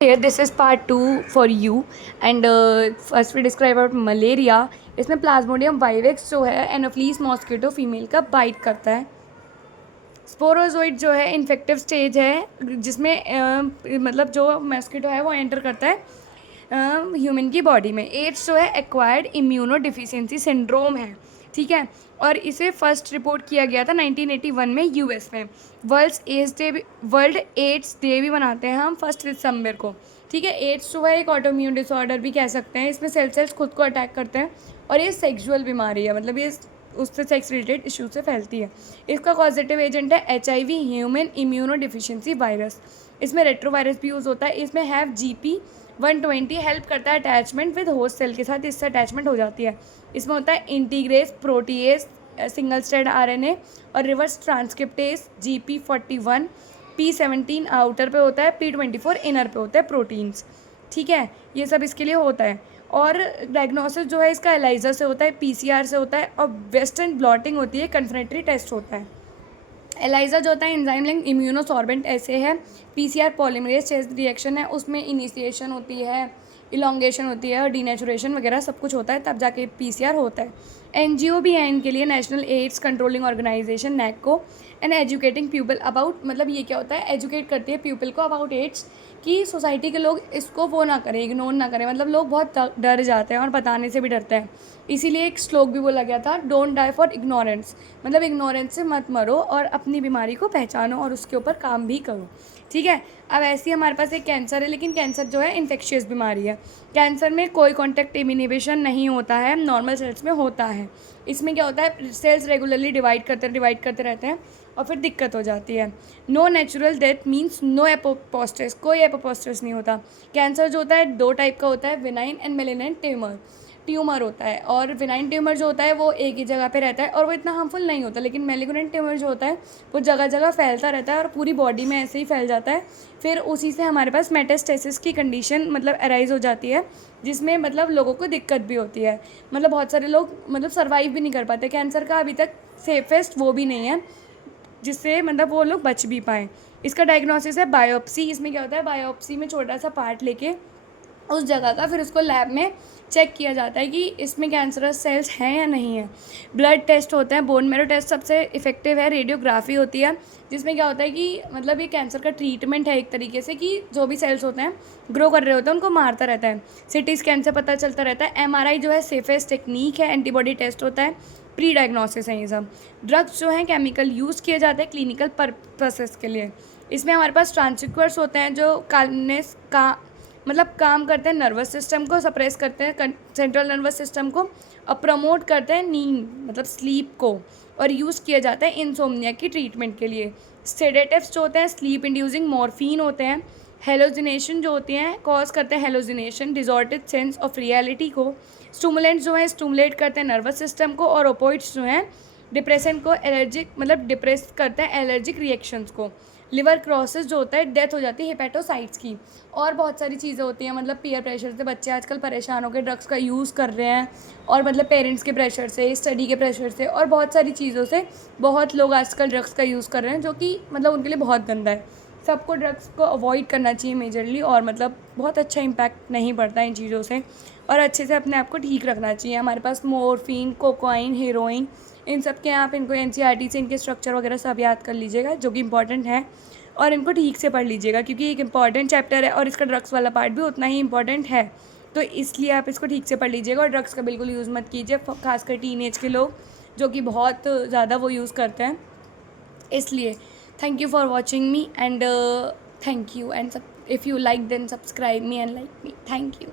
Here, this is part 2 for you and first we describe about malaria. इसमें Plasmodium vivax जो है एनोफ्लीस mosquito female का bite करता है। स्पोरोजोइड जो है इन्फेक्टिव स्टेज है जिसमें मतलब जो मॉस्किटो है वो एंटर करता है ह्यूमन की बॉडी में। एड्स जो है एक्वायर्ड इम्यूनो डिफिशियंसी सिंड्रोम है, ठीक है, और इसे फर्स्ट रिपोर्ट किया गया था 1981 में यूएस में। वर्ल्ड एड्स डे भी मनाते हैं हम 1 दिसंबर को, ठीक है। एड्स जो है एक ऑटोइम्यून डिसऑर्डर भी कह सकते हैं। इसमें सेल्स खुद को अटैक करते हैं और ये सेक्सुअल बीमारी है, मतलब ये उससे सेक्स रिलेटेड इशू से फैलती है। इसका पॉजिटिव एजेंट है HIV human immuno deficiency virus. इसमें रेट्रोवायरस भी यूज़ होता है। इसमें हैव GP120 हेल्प करता है अटैचमेंट विद होस्ट सेल के साथ, इससे अटैचमेंट हो जाती है। इसमें होता है इंटीग्रेस प्रोटीएस सिंगल स्ट्रैंड RNA और reverse transcriptase GP41 P17 outer पे होता है, P24 इनर पे होता है प्रोटीन्स, ठीक है। ये सब इसके लिए होता है। और डायग्नोसिस जो है इसका एलाइजा से होता है, PCR से होता है और वेस्टर्न ब्लॉटिंग होती है, कन्फर्मेटरी टेस्ट होता है। एलाइजा जो होता है एंजाइम लिंक इम्यूनोसॉर्बेंट ऐसे है। PCR पॉलीमरेज चेन रिएक्शन है, उसमें इनिशिएशन होती है, इलोंगेशन होती है और डीनेचुरेशन वगैरह सब कुछ होता है, तब जाके PCR होता है। NGO भी है इनके लिए, national AIDS controlling organisation NACO and educating people about, मतलब ये क्या होता है, एजुकेट करती है पीपल को अबाउट एड्स कि सोसाइटी के लोग इसको वो ना करें, इग्नोर ना करें। मतलब लोग बहुत डर जाते हैं और बताने से भी डरते हैं। इसीलिए एक श्लोक भी बोला गया था, डोंट डाई फॉर इग्नोरेंस, मतलब इग्नोरेंस से मत मरो और अपनी बीमारी को पहचानो और उसके ऊपर काम भी करो, ठीक है। अब ऐसी हमारे पास एक कैंसर है, लेकिन कैंसर जो है इन्फेक्शियस बीमारी है। कैंसर में कोई कॉन्टैक्ट इम्यूनिबेशन नहीं होता है, नॉर्मल सेल्स में होता है। इसमें क्या होता है, सेल्स रेगुलरली डिवाइड करते रहते हैं और फिर दिक्कत हो जाती है। No natural death means no apoptosis, कोई एपोपोस्टिस नहीं होता। कैंसर जो होता है 2 टाइप का होता है, विनाइन एंड मेलिग्नेंट ट्यूमर होता है। और विनाइन ट्यूमर जो होता है वो एक ही जगह पे रहता है और वो इतना हार्मफुल नहीं होता, लेकिन मेलिग्नेंट ट्यूमर जो होता है वो जगह जगह फैलता रहता है और पूरी बॉडी में ऐसे ही फैल जाता है। फिर उसी से हमारे पास मेटास्टेसिस की कंडीशन मतलब अराइज हो जाती है, जिसमें मतलब लोगों को दिक्कत भी होती है। मतलब बहुत सारे लोग मतलब सर्वाइव भी नहीं कर पाते। कैंसर का अभी तक सेफेस्ट वो भी नहीं है जिससे मतलब वो लोग बच भी पाएँ। इसका डायग्नोसिस है बायोप्सी। इसमें क्या होता है, बायोप्सी में छोटा सा पार्ट लेके उस जगह का फिर उसको लैब में चेक किया जाता है कि इसमें कैंसरस सेल्स हैं या नहीं है। ब्लड टेस्ट होते हैं, बोन मैरो टेस्ट सबसे इफेक्टिव है। रेडियोग्राफी होती है, जिसमें क्या होता है कि मतलब ये कैंसर का ट्रीटमेंट है एक तरीके से, कि जो भी सेल्स होते हैं ग्रो कर रहे होते हैं उनको मारता रहता है। CT स्कैन से पता चलता रहता है। MRI जो है सेफेस्ट टेक्निक है। एंटीबॉडी टेस्ट होता है। प्री डायग्नोसिस है ये सब। ड्रग्स जो हैं केमिकल यूज़ किए जाते हैं क्लिनिकल पर्पसेस के लिए। इसमें हमारे पास ट्रांसक्यूअर्स होते हैं जो कालनेस का मतलब काम करते हैं, नर्वस सिस्टम को सप्रेस करते हैं, सेंट्रल नर्वस सिस्टम को, और प्रमोट करते हैं नींद मतलब स्लीप को, और यूज़ किया जाता है इंसोम्निया की ट्रीटमेंट के लिए। सेडेटिव्स जो होते हैं स्लीप इंड्यूसिंग मॉर्फिन होते हैं। हेलोजिनेशन जो होती हैं कॉज करते हैं हेलोजिनेशन, डिजॉर्टेड सेंस ऑफ रियलिटी को। स्टूमुलेंट्स जो है स्टूमुलेट करते हैं नर्वस सिस्टम को, और ओपोइड्स जो हैं डिप्रेसेंट को एलर्जिक मतलब डिप्रेस करते हैं एलर्जिक रिएक्शंस को। लिवर क्रॉसिस जो होता है डेथ हो जाती है हेपेटोसाइट्स की। और बहुत सारी चीज़ें होती हैं, मतलब पीयर प्रेशर से बच्चे आजकल परेशान होकर ड्रग्स का यूज़ कर रहे हैं, और मतलब पेरेंट्स के प्रेशर से, स्टडी के प्रेशर से, और बहुत सारी चीज़ों से बहुत लोग आजकल ड्रग्स का यूज़ कर रहे हैं, जो कि मतलब उनके लिए बहुत गंदा है। सबको ड्रग्स को अवॉइड करना चाहिए मेजरली, और मतलब बहुत अच्छा इम्पैक्ट नहीं पड़ता इन चीज़ों से, और अच्छे से अपने आप को ठीक रखना चाहिए। हमारे पास मोरफिन, कोकाइन, हेरोइन, इन सब के आप इनको NCERT से इनके स्ट्रक्चर वगैरह सब याद कर लीजिएगा, जो कि इंपॉर्टेंट है, और इनको ठीक से पढ़ लीजिएगा क्योंकि एक इंपॉर्टेंट चैप्टर है और इसका ड्रग्स वाला पार्ट भी उतना ही इंपॉर्टेंट है। तो इसलिए आप इसको ठीक से पढ़ लीजिएगा और ड्रग्स का बिल्कुल यूज़ मत कीजिए, खासकर टीनेज के लोग जो कि बहुत ज़्यादा वो यूज़ करते हैं। इसलिए thank you for watching me and thank you, and if you like then subscribe me and like me. Thank you.